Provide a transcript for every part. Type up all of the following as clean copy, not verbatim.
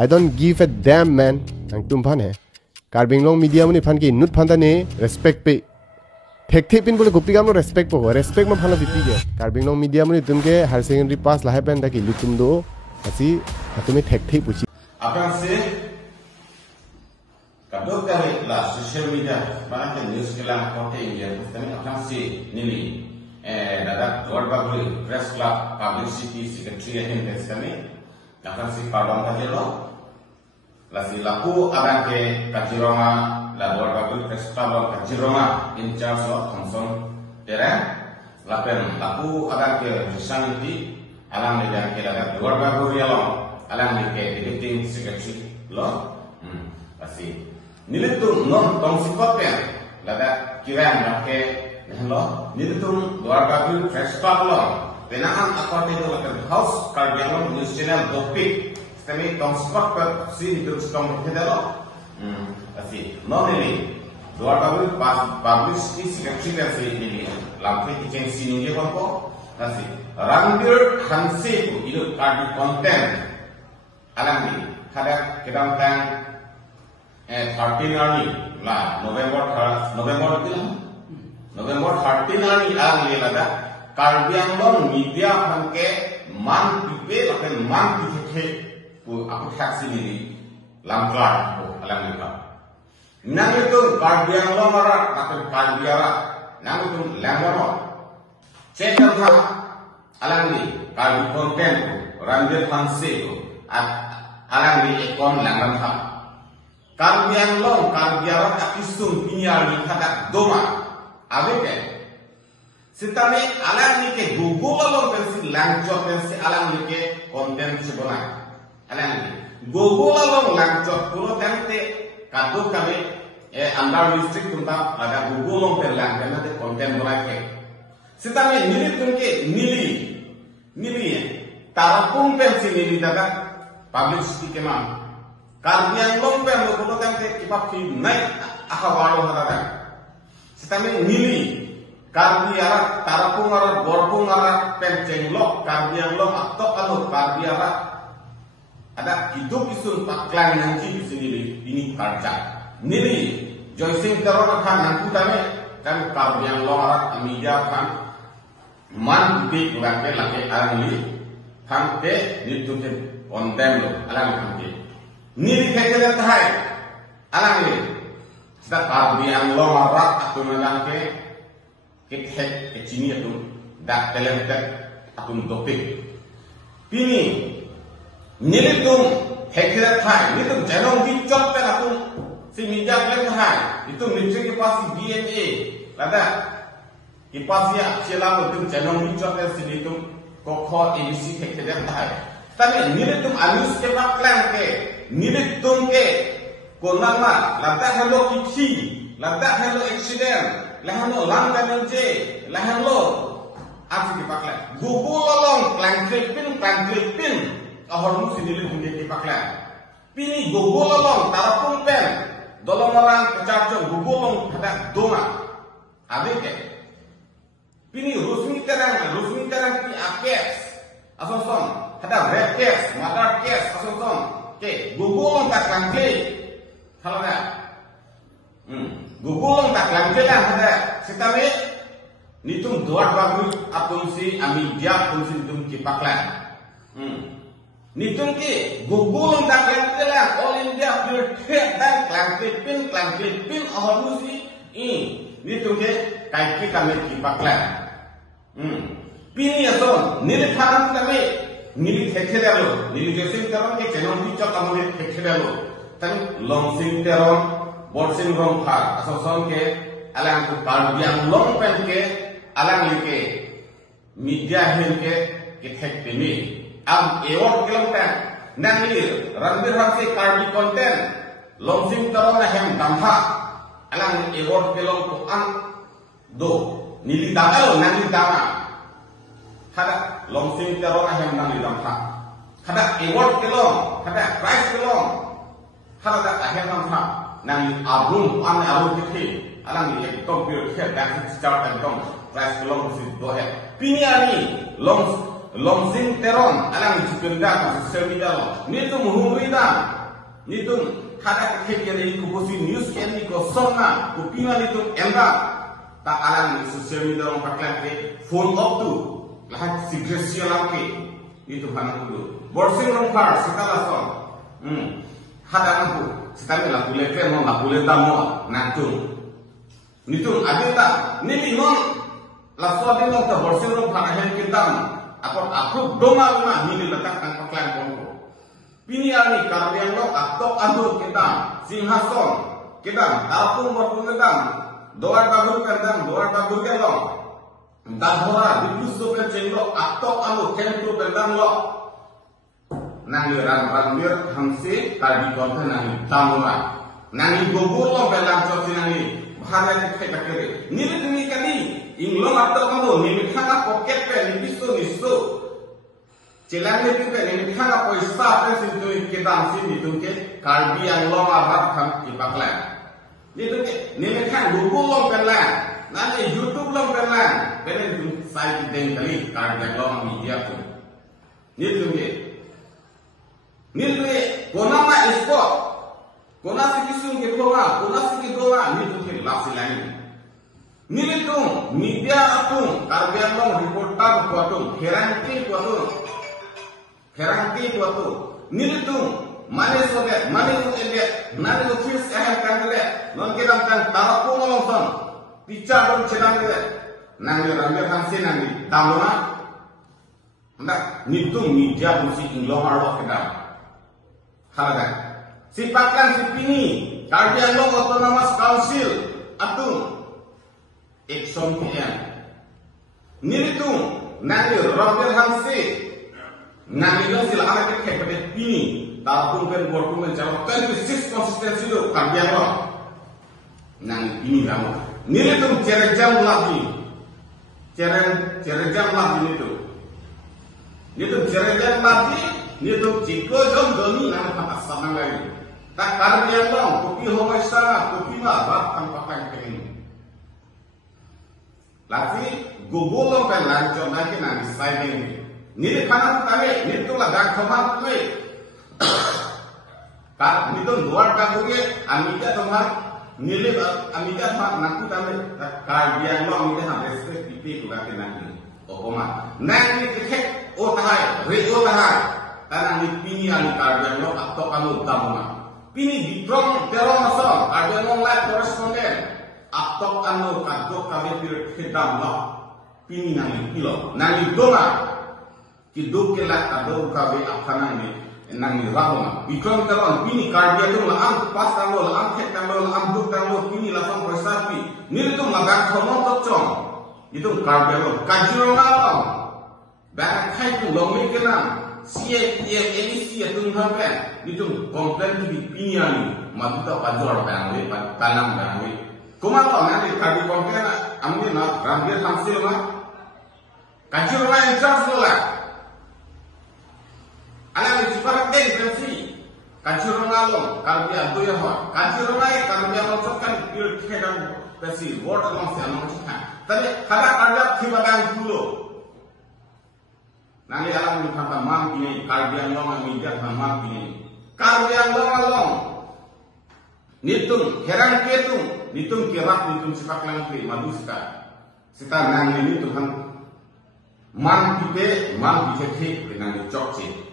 I don't give a damn man ang tum phan hai Karbing long media muni phan ki nut phan ta ne respect pe thek thek pin bole gopi gam no respect po respect ma phan la bipi ge Karbing long media muni tum ke higher secondary pass la hai pen da ki lutum do asi atumi thek thek puchi akan se kadok kali la social media mana ke news ke lang kote india tani akan se nili dada Lord Baguli press club publicity secretary ahin testami akan se pardon ka jelo la si laku akan ke Kajiroma la Lord Baguli press club Kajiroma in charge of Thomson Tera lapen laku akan ke Risaniti alam medan ke dada Lord Baguli along alam ke editing secretary lo pasti nilitum non tong sikopen lada kiran ke hello nilitum Lord Baguli press club lo penaan akorte do lakan house Karbiang news channel topik kami tong spot per si itu tong kedalo pasti non ini Lord Baguli publicity secretary kasi ini lampu kitchen sini je ko pasti Ranbir Hanse itu karbi content alam ni kada kedam tang 13 army la November 13 army ang lelada Karbiang long media pangke man pipe lakan man pipe pu aku saksi ni langkar pu alam ni nang itu Karbiang long ara lakan Karbiara nang itu langaro cetak alam ni karbi content Ranbir Hanse alam ni ekon langam ha Karbiang long Karbiara akisum pinyar ni kata doma abeke sitame alam ni ke Google long pensi langchot pensi alam ni ke content sebona alam ni Google long langchot pulo tante kadu kami andar district tunta ada Google long per lang kana content bona ke sitame nili tunke nili tarapung pensi nili daga publicity ke mam Karbiang long pen lo pulo tante kipap ki nai akawaro hadaga sitame nili Karbiara tarapung ara borpung ara penceng lo Karbiang long atok alo Karbiara ada hidup isun paklang nanti di sini ini karja nili joising teror kan nanti kami Karbiang long ara media kan man di kurang ke laki angli kan ke nituke ondem lo alam kan ke nili kekele tahai alam ni sida Karbiang long ara atau melangke kek kecini atau dak telentek atau topik pini nilitum hekira thai nilitum janong dicop pen atau si media klen thai itu nilitum kipasi DNA lada kipasi ya celang itu janong dicop pen si nilitum kokho ABC hekira thai tapi nilitum anus ke paklan ke nilitum ke konama lada hello kiksi lada hello accident lahan lo lang kan je lahan lo aku dipaklan Google long klang klipin ahor mu sendiri punya dipaklan pini Google long tarapung pen dolong orang kecarcong Google long ada doma abe ke pini rusmi terang ki akes asoson ada red case mother case asoson ke Google long tak klang kalau dah Google tak lanjut lah ada setawe nitum Lord Baguli apun si media apun si nitum kipaklan nitum ki Google tak lanjut lah All India pure dan klangklipin ahonu si nitum ke kaiki kami kipaklan pini ason nili tharan kami nili khekhelalo nili jesing taron ke channel bicha kamone khekhelalo tan longsing taron Borsing rong khar asoson ke alang ku Karbiang long pen ke alang ke media hin ke thek temi am ewok kelong tan nangli Ranbir Hanse karbi content longsing taron na hem damha alang ewok kelong ku ang do nili dama nangli dama kada longsing taron na hem nangli damha kada ewok kelong kada prize kelong kada ahem damha nang abrum kiti alang ni ektom pure ke dak start and dong price long si do he pini ani long Longzing teron alang jikenda social media lo. Nitum humridan. Nitum kada kekiri kubusi news kendi ko sona kupinga nitum enda. Tak alang social media lo paklan ke phone up tu. Lahat secrecy alang ke. Itu hanang dulu. Borsing longkar sekala son. Kada aku sekali lah boleh ke mau lah boleh tamu nantung. Nitum adita niti non la so din ta borsing longkar ahen kita. Aku doma lima ini letakkan pakaian pondok. Piniani karbian lo atok andur kita singhason kita tapung berpun kita doa tabur lo dadhora dipuso ke cendok atok andur kentu pendang lo nangi randir hamsi tadi konten nangi tamura nangi gobur lo belang cosi nangi bahaya kita kiri ini kali inglo atok andur ini khana pocket pe ini piso Celang ni kita ni khana poisa pe situ kita sin itu ke karbian lo arab kam ipaklan itu ke ni khana Google lo pelan nanti YouTube lo pelan benen site den kali karbian lo media tu itu ke ni kona ma sport kona sikisung ke kona sikit doa ni tu ke lapsi lain ni tu media atung karbian lo reporter ko atung heranti ko atung Heranti buatu, nilitung, mana so ende, nari so fis kandle, non kita kan tarapu ngolong, pica dong cedang deh, nanti ramai hansi nanti, tamuna, ndak nitung media musik inglo harlo kita, halagan, sipakan sipini, kardian lo autonomous council, atung, Exxon PM, nilitung, nanti ramai hansi. Nangilah silakan kita kepada ini, tapung kan borkum menjawab kan bisnis konsistensi itu karbian lo. Nang ini kamu, nilai tu cerejam lagi itu cerejam lagi, itu jiko jom doni nama patas sama lagi. Tak karbian lo, kopi homai sana, kopi mah tanpa pakai ini. Lagi Google lo kan lanjut lagi nanti saya ini. Nili khana tare nitu la gak khama tu ka nitu luar ka tu amida tomar nili amida ma naku tame ka dia lo amida ha respect pipi tu ka kenani okoma nang ni kek o tahai re o tahai tanang ni pini ani ka dia lo atau kamu tamma pini ditrom terong masal ada non live correspondent atau anu ka do ka be kedam lo pini nang kilo nang doma Hidup kelak ada kawe akana ni nang rahona. Bikon teron bini kardia tu laam pas tanglo laam ket tanglo laam duk tanglo bini langsung bersapi. Ni tu magak kono tocong. Itu kardia lo kajiro ngawam. Bak kai tu lomik kenam. Siap emisi tu nghapen. Itu komplain tu bini ani. Maduta pajor bangwe tanam bangwe. Kumato nanti kardi komplain amni na rambil hamsil ma. Kajiro lain jas lah. Alam sepakat dengansi, kaciro ngalong, karbian tu ya hor, kaciro naik, karbian macamkan pure kedang besi, word along si along macam. Tadi kada ada tiba-tiba dulu. Nanti alam ni kata mam ini, karbian long amidah mam ini, karbian long, nitung, heran ketung, nitung kirak, nitung sepak langkri, maduska. Kita nanti ini Tuhan mam kita dengan cokcik.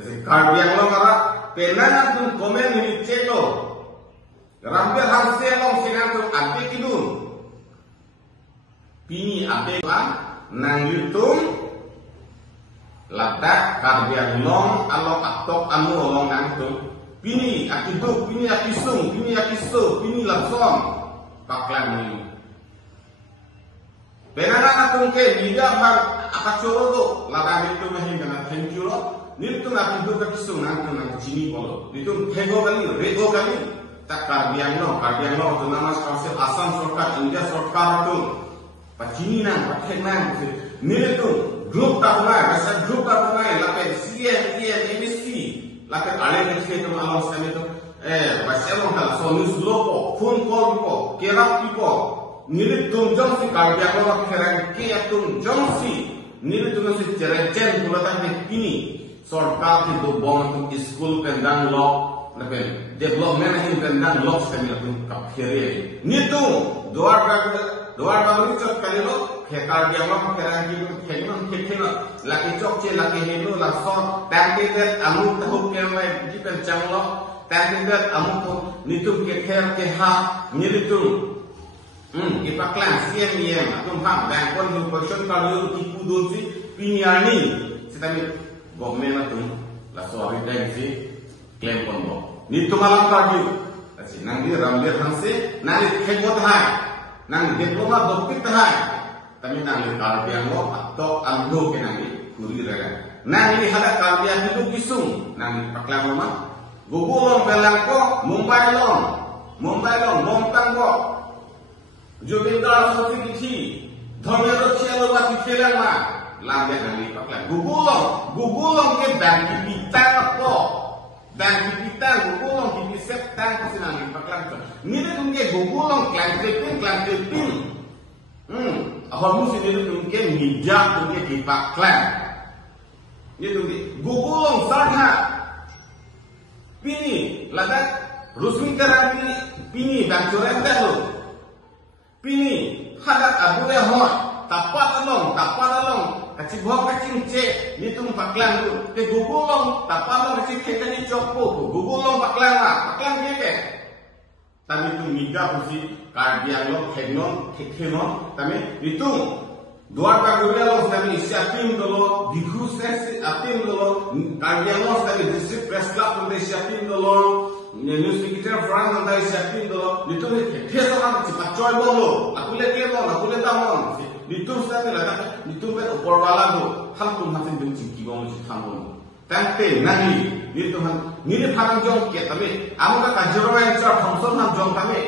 Karbian lo kara penana tu komen ini celo rambil hasil lo sinan tu ade kidun pini ade lah nang YouTube ladak karbian long alo atok anu long nang tu pini akidu pini akisung pini akisu pini langsung paklan ini penana tu ke tidak bar akacoro tu ladak itu mahin kena thank you lo Nitu nak hidup ke kisung nang cini polo. Nitu hego kali, tak karbian lo tu nama council Assam Sarkar, India Sarkar tu, pacini nang, pakai nang. Nitu grup tak tunai, rasa grup tak tunai, lakai CM, MSC, lakai alih kecil tu malam sekali tu. Pasal orang kalau so news lopo, phone call pipo, kerap pipo. Nitu tunjang si karbian lo kerang ke tunjang si. Ni tu nasi cerecen bulatan ke ini. Sorkar itu bom tu school pendang lock, lepas development ini pendang lock sekali tu kapkiri. Ni tu doar baru cok kali lo, hekar dia lo kerana kita kena laki cok je laki helu langsung tangkirat amuk tahu kemai jika cang lo tangkirat amuk tu ni tu keker keha ni tu. Ipaklan CMM atau ham bangkon tu person kalau ipu dosi pinyani setami government tu la suami dah si claim pondok ni tu malam pagi asi nanti ramlir hanse nanti khidmat hai nanti diploma doktor hai tapi nanti karbian lo atau amdo ke nanti kuri rega nanti hada karbian itu kisung nanti paklan rumah gugulong belangko Mumbai long bontang ko Jubindar Sotiti Dhomero Cielo Wati Kelama Lambe nanti paklan gugulong ke bangki pitang ko bangki pitang gugulong di bisep tang ko sinangi paklan ko ni de tungke gugulong klan tripin ahormu sini tungke media tungke di paklan ni tungke gugulong sarha pini ladak rusmi karanti pini bangcoren dah pini hadat abu hot tapat along kacik buah kacing cek ni tu paklan tu ke gugulong tapat along kacik kekani copo gugulong paklan keke tapi tu miga usi kardian lo kenon tapi itu dua kagura lo tapi siapin dulu dihuses apin dulu kardian lo tapi district press club untuk siapin dulu news kita front untuk siapin dulu itu kesa orang cepat coy bolo aku lihat tamon itu saya lihat itu perwala tu hal tu masih benci kibong si tambon tante nanti itu ni parang jong ke tapi amuka kajero yang cerah thomson ham jong kami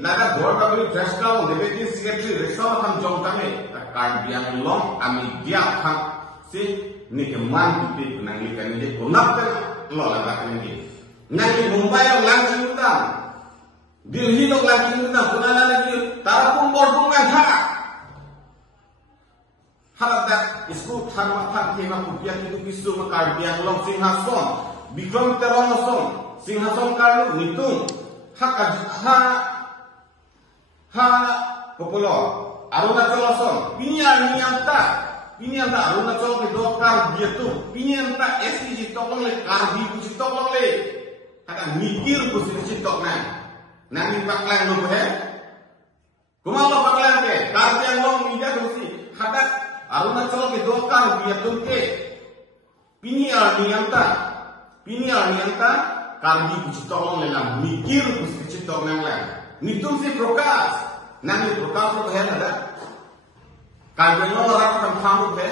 nada gor kabri press club deputy secretary resort ham jong kami kardian long ami dia ham si ni ke man pipi nangi kan ni ko nak lo la kan ni nangi Mumbai yang langsung utang Delhi yang langsung utang kunala lagi tarapung borbung kan ha harap dak isku tharmatan kema kupiah itu kisu kardian long Singhason Bikram Teronoson Singhason karlu nitung ha populo Arunachal Son pinyanta Arunachal ke dokar dia tu pinyanta SDG tolong le karbi kusi tolong le kata mikir kusi tok nang paklan lo he kumalo paklan ke kardian long mija kusi hadat Arunachal ke dokar dia tu ke pinyanta karbi kusi tolong le lang mikir kusi tok nang nitung si prokas nang prokas lo he ada karbian lo orang kan kamu he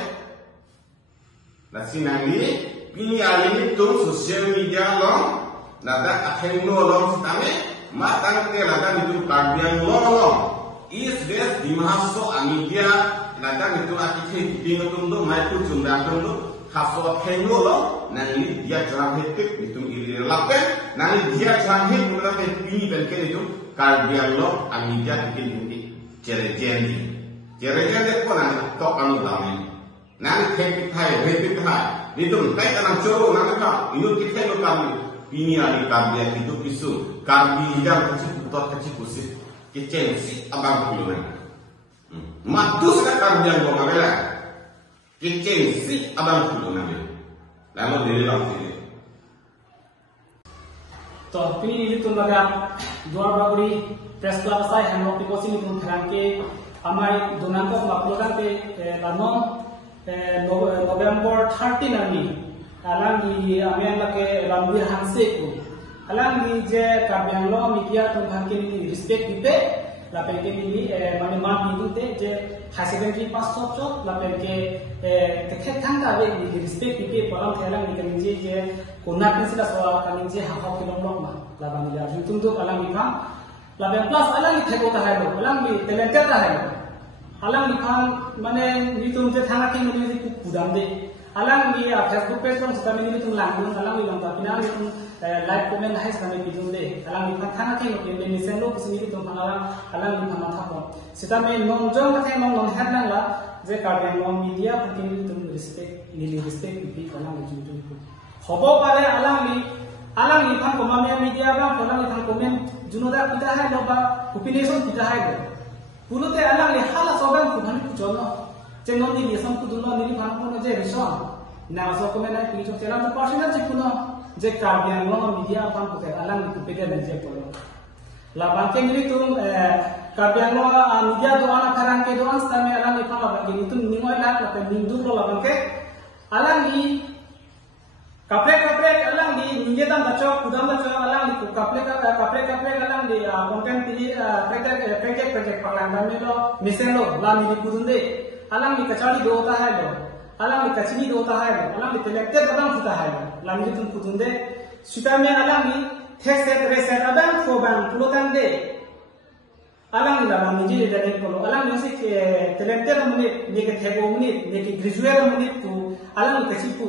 nasi nangi pinyali tu sosial media lo nada akhirnya lo sitame matang ke nada itu karbian lo is best di mahaso media nada itu akhirnya tinggal tunggu maju jumlah tunggu hasil akhirnya lo nanti dia jangan hetik itu iri lapen nanti dia jangan hetik mulai pini belken itu karbian lo media bikin cerejen ko nanti tok anu damen nanti repeat hai itu kai kanang coro nanti ka itu kita lo kami ini hari karbian itu kisu karbi yang kecil kusip kecil si abang kulo matus ka karbian ko ngabela kecil si abang kulo ngabela lalu dari langsung to pini itu laga dua baguri press club sai hanok tikosi itu thrangke amai donangko maplogan te lanon November 13 ani alangi amian lake rambir hanse ko alangi je karbian lo media tungkan ke respect dipe la peke ni mane ma bidu te je hasiben ki pas chot la peke tekhet thanga be ni respect dipe param thelang ni kan je kona kisila so kan je ha ha kilom lok ma la bani la tung tu alangi ka la plus alangi theko ta hai lo alangi talented ta hai alang lipan mane nitum je thana ke mane ku kudam de alang di Facebook page pun kita ini tung langkung alang di langkah pina ini tung like comment hai kami bidung deh alang di pantang ke lo ini mesen lo kesini tung alang di pantang apa kita main nongjong ke nong hernan lah je karbiang long media penting tung respect pipi alang di jujur hobo pada alang di pan komamnya media bang alang di pan komen junoda kita hai lo ba opinion kita hai lo pulo te alang di hala soban kuhan kujono Cengong ni biasa tu dulu ni kan pun je risau. Nah, so komen ay pinjau telan tu personal je puno je karbiang lo media pan putih alang itu beda dan je puno. Laban ke ni tu karbiang lo media tu anak karang ke doang setame alang ni pan laban ni tu ningoy lah laban nindu lo laban ke alang ni kapre alang ni ninje dan baca kudam baca alang ni kapre alang di konten pilih project panglang ni lo mesen lo lah ni kudun deh. alang ni kacari do होता है लो alang ni kacini do होता है लो alang ni telekte kadang होता है लो लांगी तुम कुदुंदे सुता में alang ni थेसेट रेसेट अदम फोबान पुलोतान दे alang ni लांगी जी ले कोलो alang ni से telekte मुने नेके थेगो मुने नेके ग्रेजुएट मुने तो alang ni कचिपु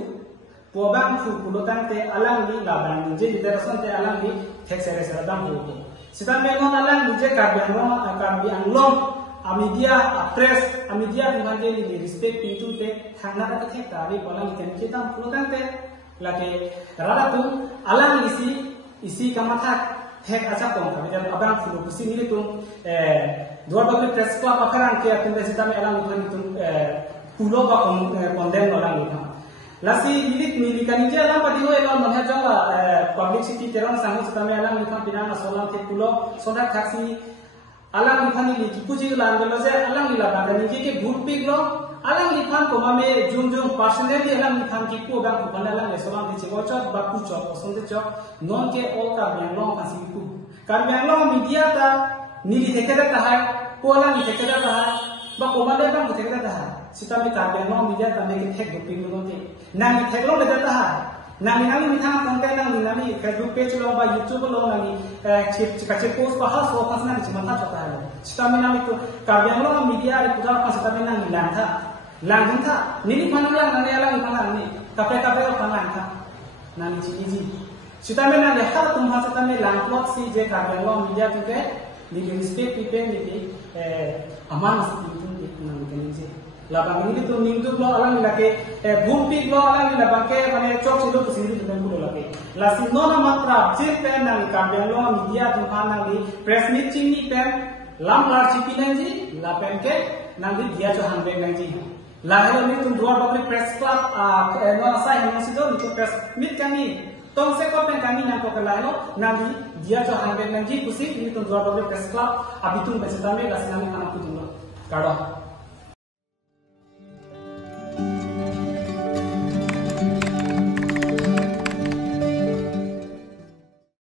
फोबान पुलोतान ते alang ni लांगी जी ले रसन ते alang ni थेसेट रेसेट अदम फोबो सुता में no alang ni J karbiang long media press media dengan je ni respect pintu te thangna ta ke tari bola ni kan kita pulang te lagi rada tu alang isi kamatha thek acha kong kami dan abang fulo kusi ni tu dua bagi press club akarang ke akan sita me alang kan tu pulo ba kondem alang ni lasi ni kan je alang padi ho elon manha janga publicity teron sangu sita me alang ni kan pinana solang te pulo sodak taksi alang liphan ni kipuji langgelo je alang lila bagani ke group big lo alang liphan ko mame jung personally alang liphan ki ko bang ko alang le solang ni chego chok ba ku chok osonde chok non ke o ka bang long asi ku kan bang long media ta ni li thekeda ta hai ko alang ni thekeda ta hai ba ko mame bang thekeda ta hai sita me ka bang long media ta me ke thek do ping lo te na ni thek lo le ta hai nami mi thang konten nami Facebook page lo ba YouTube lo nami chip post pa ha so pas nami chimanta chota hai sitami nami to karbiang lo media re puja pa sitami nami lang tha nini panang nani alang panang ni kape lo panang tha nami chiji sitami nami har tum ha sitami lang plot si je karbiang lo media tu ke ni respect people ni aman situ ni nami kani je labang ini tu minggu lo alang lagi bumpi lo alang labang ke mana cok situ kesini tu minggu lo lagi lasi nona matra jil pen nang karbiang lo media tu nang di press meeting ni pen lam lar cipi nanti lapen ke nang di dia jo hangbeng nanti lahir ni tu dua bakri press club nona sai nang situ itu press meet kami tong se ko pen kami nang ko kelalo nang di dia jo hangbeng nanti kusi ini tu dua bakri press club abitung pesitame lasi nang anak tu kado